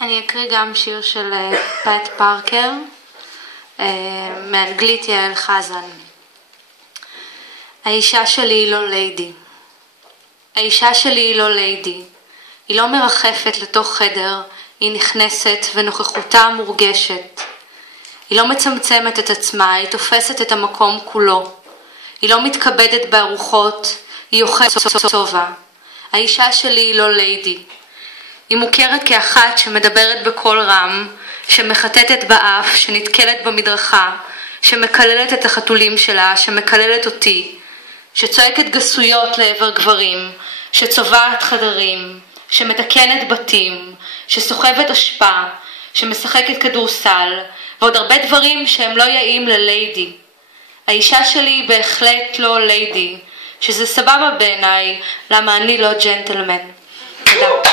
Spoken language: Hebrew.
אני אקריא גם שיר של פט פארקר, מאנגלית יעל חזן. האישה שלי היא לא ליידי. האישה שלי היא לא ליידי. היא לא מרחפת לתוך חדר, היא נכנסת ונוכחותה מורגשת. היא לא מצמצמת את עצמה, היא תופסת את המקום כולו. היא לא מתכבדת בארוחות, היא אוכלת סובה. האישה שלי היא לא ליידי. היא מוכרת כאחת שמדברת בקול רם, שמחטטת באף, שנתקלת במדרכה, שמקללת את החתולים שלה, שמקללת אותי, שצועקת גסויות לעבר גברים, שצובעת חדרים, שמתקנת בתים, שסוחבת אשפה, שמשחקת כדורסל, ועוד הרבה דברים שהם לא יאים לליידי. האישה שלי היא בהחלט לא ליידי, שזה סבבה בעיניי, למה אני לא ג'נטלמן. תודה.